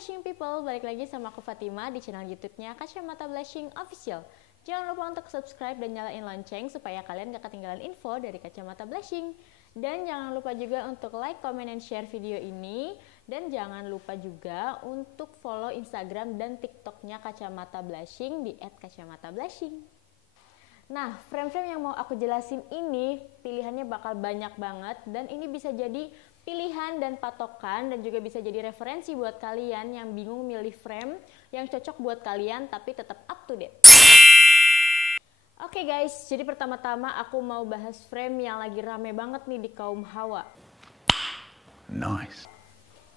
Blushing People, balik lagi sama aku Fatima di channel YouTube-nya Kacamata Blushing Official. Jangan lupa untuk subscribe dan nyalain lonceng supaya kalian gak ketinggalan info dari Kacamata Blushing. Dan jangan lupa juga untuk like, comment, and share video ini. Dan jangan lupa juga untuk follow Instagram dan TikTok-nya Kacamata Blushing di @kacamatablushing. Nah, frame-frame yang mau aku jelasin ini pilihannya bakal banyak banget dan ini bisa jadi pilihan dan patokan dan juga bisa jadi referensi buat kalian yang bingung milih frame yang cocok buat kalian tapi tetap up to date. Oke guys, jadi pertama-tama aku mau bahas frame yang lagi rame banget nih di kaum hawa. Nice.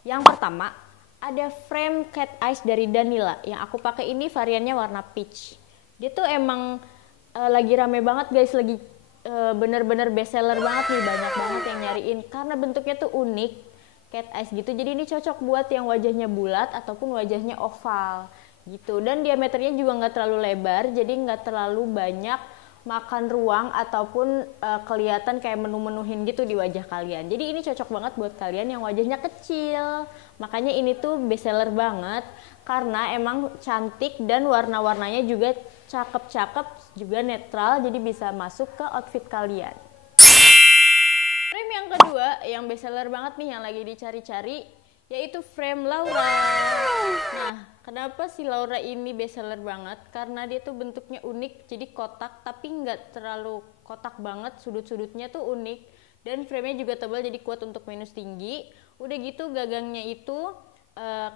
Yang pertama, ada frame cat eyes dari Danila. Yang aku pakai ini variannya warna peach. Dia tuh emang lagi rame banget guys, lagi bener-bener best seller banget nih, banyak banget yang nyariin karena bentuknya tuh unik, cat eyes gitu. Jadi ini cocok buat yang wajahnya bulat ataupun wajahnya oval gitu, dan diameternya juga nggak terlalu lebar, jadi nggak terlalu banyak makan ruang ataupun kelihatan kayak menu-menuhin gitu di wajah kalian. Jadi ini cocok banget buat kalian yang wajahnya kecil. Makanya ini tuh best seller banget karena emang cantik dan warna-warnanya juga cakep-cakep, juga netral, jadi bisa masuk ke outfit kalian. Frame yang kedua yang best seller banget nih yang lagi dicari-cari yaitu frame Laura. Nah, kenapa si Laura ini best seller banget? Karena dia tuh bentuknya unik, jadi kotak tapi nggak terlalu kotak banget, sudut-sudutnya tuh unik dan framenya juga tebal jadi kuat untuk minus tinggi. Udah gitu gagangnya itu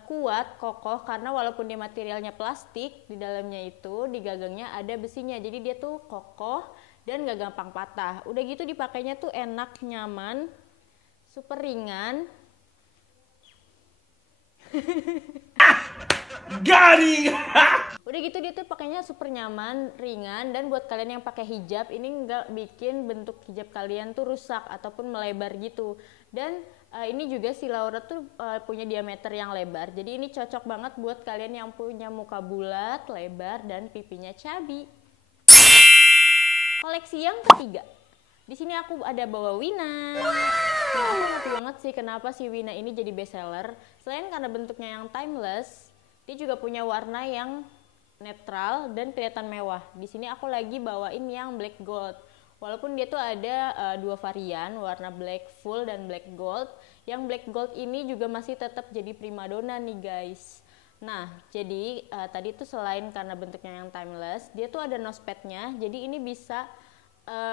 kuat, kokoh karena walaupun dia materialnya plastik, di dalamnya itu di gagangnya ada besinya, jadi dia tuh kokoh dan gak gampang patah. Udah gitu dipakainya tuh enak, nyaman, super ringan. Garing. Udah gitu dia tuh pakainya super nyaman, ringan, dan buat kalian yang pakai hijab ini nggak bikin bentuk hijab kalian tuh rusak ataupun melebar gitu. Dan ini juga si Laura tuh punya diameter yang lebar, jadi ini cocok banget buat kalian yang punya muka bulat, lebar, dan pipinya cabi. Koleksi yang ketiga, di sini aku ada bawa Wina. Nah, aku ngerti banget sih kenapa si Wina ini jadi best seller. Selain karena bentuknya yang timeless, dia juga punya warna yang netral dan kelihatan mewah. Di sini aku lagi bawain yang black gold. Walaupun dia tuh ada dua varian, warna black full dan black gold. Yang black gold ini juga masih tetap jadi primadona nih guys. Nah, jadi tadi tuh selain karena bentuknya yang timeless, dia tuh ada nosepadnya. Jadi ini bisa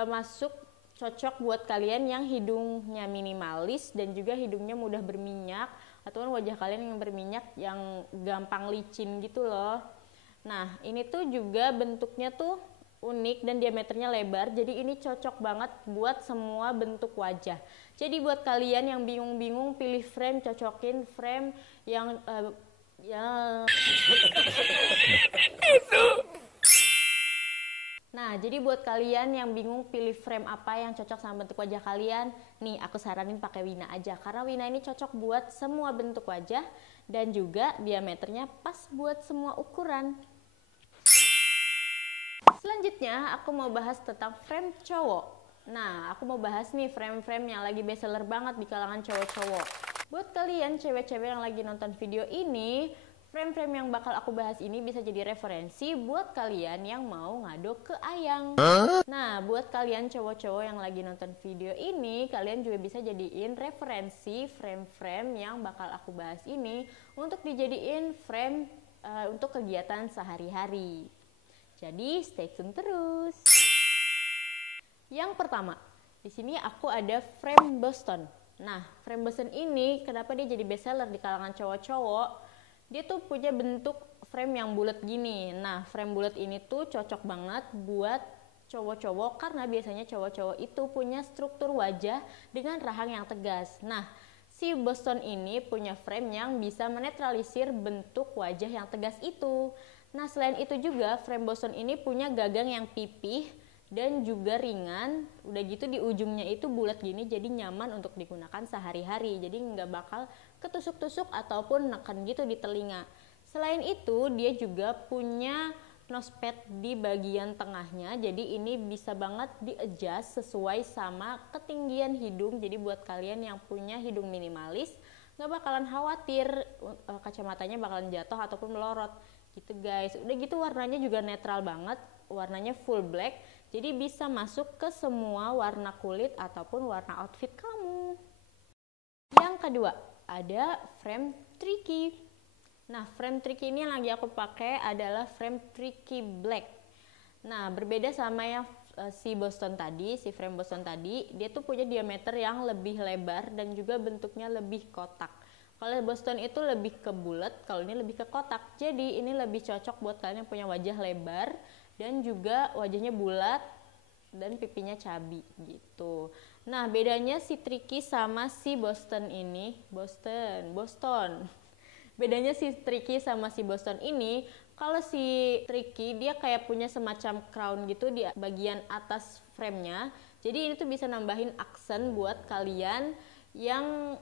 masuk, cocok buat kalian yang hidungnya minimalis dan juga hidungnya mudah berminyak, ataupun wajah kalian yang berminyak yang gampang licin gitu loh. Nah, ini tuh juga bentuknya tuh unik dan diameternya lebar, jadi ini cocok banget buat semua bentuk wajah. Jadi buat kalian yang bingung-bingung pilih frame, cocokin frame yang Nah, jadi buat kalian yang bingung pilih frame apa yang cocok sama bentuk wajah kalian, nih aku saranin pakai Wina aja karena Wina ini cocok buat semua bentuk wajah dan juga diameternya pas buat semua ukuran. Selanjutnya aku mau bahas tentang frame cowok. Nah, aku mau bahas nih frame-frame yang lagi best seller banget di kalangan cowok-cowok. Buat kalian cewek-cewek yang lagi nonton video ini, frame-frame yang bakal aku bahas ini bisa jadi referensi buat kalian yang mau ngado ke Ayang. Nah, buat kalian cowok-cowok yang lagi nonton video ini, kalian juga bisa jadiin referensi frame-frame yang bakal aku bahas ini untuk dijadiin frame untuk kegiatan sehari-hari. Jadi stay tune terus. Yang pertama, di sini aku ada frame Boston. Nah, frame Boston ini kenapa dia jadi best seller di kalangan cowok-cowok? Dia tuh punya bentuk frame yang bulat gini. Nah, frame bulat ini tuh cocok banget buat cowok-cowok karena biasanya cowok-cowok itu punya struktur wajah dengan rahang yang tegas. Nah, si Boston ini punya frame yang bisa menetralisir bentuk wajah yang tegas itu. Nah, selain itu juga frame Boston ini punya gagang yang pipih dan juga ringan. Udah gitu di ujungnya itu bulat gini, jadi nyaman untuk digunakan sehari-hari. Jadi nggak bakal ketusuk-tusuk ataupun neken gitu di telinga. Selain itu dia juga punya nosepad di bagian tengahnya, jadi ini bisa banget di-adjust sesuai sama ketinggian hidung. Jadi buat kalian yang punya hidung minimalis nggak bakalan khawatir kacamatanya bakalan jatuh ataupun melorot gitu guys. Udah gitu warnanya juga netral banget, warnanya full black, jadi bisa masuk ke semua warna kulit ataupun warna outfit kamu. Yang kedua, ada frame tricky. Nah, frame tricky ini yang lagi aku pakai adalah frame tricky black. Nah, berbeda sama yang si Boston tadi, si frame Boston tadi, dia tuh punya diameter yang lebih lebar dan juga bentuknya lebih kotak. Kalau Boston itu lebih ke bulat, kalau ini lebih ke kotak. Jadi ini lebih cocok buat kalian yang punya wajah lebar dan juga wajahnya bulat dan pipinya cabi gitu. Nah, bedanya si Tricky sama si Boston ini, Boston. Bedanya si Tricky sama si Boston ini, kalau si Tricky dia kayak punya semacam crown gitu di bagian atas frame-nya. Jadi ini tuh bisa nambahin aksen buat kalian yang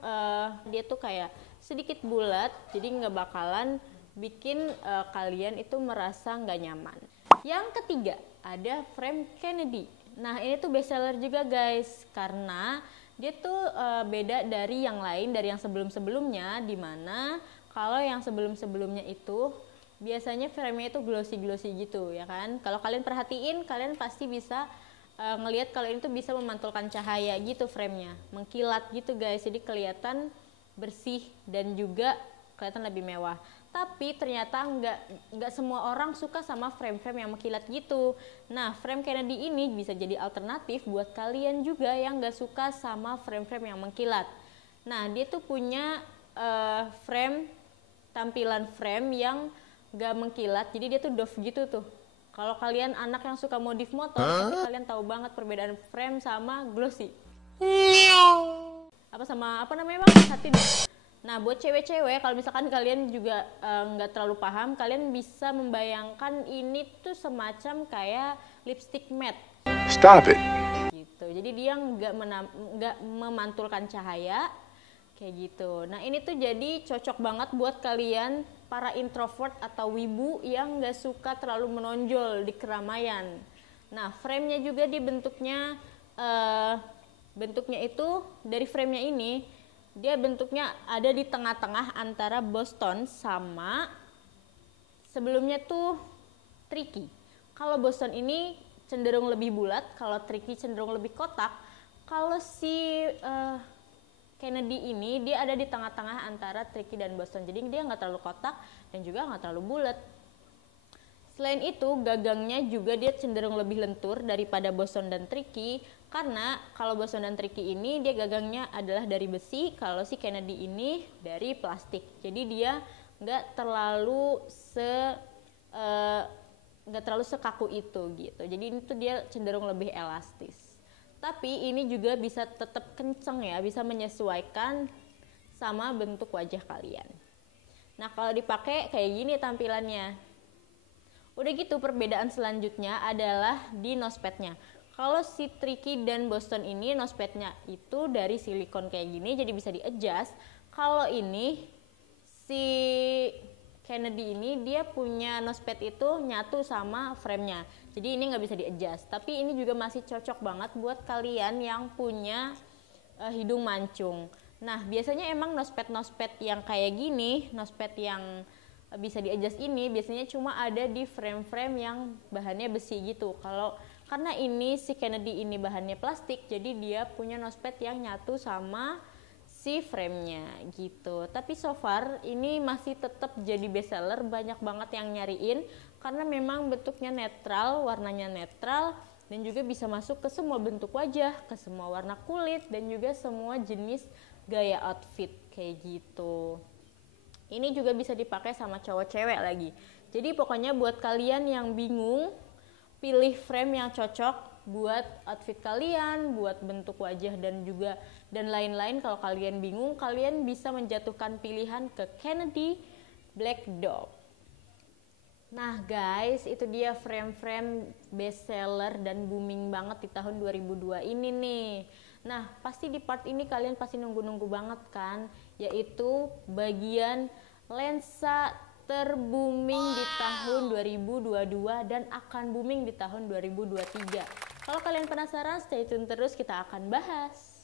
dia tuh kayak sedikit bulat, jadi nggak bakalan bikin kalian itu merasa nggak nyaman. Yang ketiga, ada frame Kennedy. Nah, ini tuh best seller juga guys, karena dia tuh beda dari yang lain, dari yang sebelum-sebelumnya, dimana kalau yang sebelum-sebelumnya itu biasanya frame-nya itu glossy-glossy gitu ya kan. Kalau kalian perhatiin, kalian pasti bisa ngelihat kalau ini tuh bisa memantulkan cahaya gitu frame-nya, mengkilat gitu guys, jadi kelihatan bersih dan juga kelihatan lebih mewah. Tapi ternyata nggak semua orang suka sama frame-frame yang mengkilat gitu. Nah, frame Kennedy ini bisa jadi alternatif buat kalian juga yang nggak suka sama frame-frame yang mengkilat. Nah, dia tuh punya tampilan frame yang nggak mengkilat, jadi dia tuh doff gitu tuh. Kalau kalian anak yang suka modif motor, pasti kalian tahu banget perbedaan frame sama glossy. Apa namanya bang? Hati deh. Nah, buat cewek-cewek, kalau misalkan kalian juga nggak terlalu paham, kalian bisa membayangkan ini tuh semacam kayak lipstick matte. Stop it. Gitu. Jadi dia nggak memantulkan cahaya kayak gitu. Nah, ini tuh jadi cocok banget buat kalian para introvert atau wibu yang nggak suka terlalu menonjol di keramaian. Nah, frame-nya juga bentuknya itu dari frame-nya ini, dia bentuknya ada di tengah-tengah antara Boston sama sebelumnya tuh Tricky. Kalau Boston ini cenderung lebih bulat, kalau Tricky cenderung lebih kotak. Kalau si Kennedy ini dia ada di tengah-tengah antara Tricky dan Boston, jadi dia nggak terlalu kotak dan juga nggak terlalu bulat. Selain itu, gagangnya juga dia cenderung lebih lentur daripada Boston dan Tricky, karena kalau Boston dan Tricky ini dia gagangnya adalah dari besi, kalau si Kennedy ini dari plastik. Jadi dia nggak terlalu sekaku itu gitu. Jadi ini tuh dia cenderung lebih elastis. Tapi ini juga bisa tetap kenceng ya, bisa menyesuaikan sama bentuk wajah kalian. Nah, kalau dipakai kayak gini tampilannya. Udah gitu, perbedaan selanjutnya adalah di nosepadnya. Kalau si Tricky dan Boston ini nosepadnya itu dari silikon kayak gini, jadi bisa di-adjust. Kalau ini si Kennedy ini dia punya nosepad itu nyatu sama frame-nya, jadi ini nggak bisa di-adjust. Tapi ini juga masih cocok banget buat kalian yang punya hidung mancung. Nah, biasanya emang nosepad yang kayak gini, nosepad yang bisa di-adjust ini biasanya cuma ada di frame-frame yang bahannya besi gitu. Karena ini si Kennedy ini bahannya plastik, jadi dia punya nosepad yang nyatu sama si frame-nya gitu. Tapi so far ini masih tetap jadi best seller, banyak banget yang nyariin karena memang bentuknya netral, warnanya netral, dan juga bisa masuk ke semua bentuk wajah, ke semua warna kulit, dan juga semua jenis gaya outfit kayak gitu. Ini juga bisa dipakai sama cowok cewek lagi. Jadi pokoknya buat kalian yang bingung pilih frame yang cocok buat outfit kalian, buat bentuk wajah dan lain-lain, kalau kalian bingung, kalian bisa menjatuhkan pilihan ke Kennedy Black Dog. Nah guys, itu dia frame-frame best seller dan booming banget di tahun 2002 ini nih. Nah, pasti di part ini kalian pasti nunggu-nunggu banget kan, yaitu bagian lensa terbooming di tahun 2022 dan akan booming di tahun 2023. Kalau kalian penasaran, stay tune terus, kita akan bahas.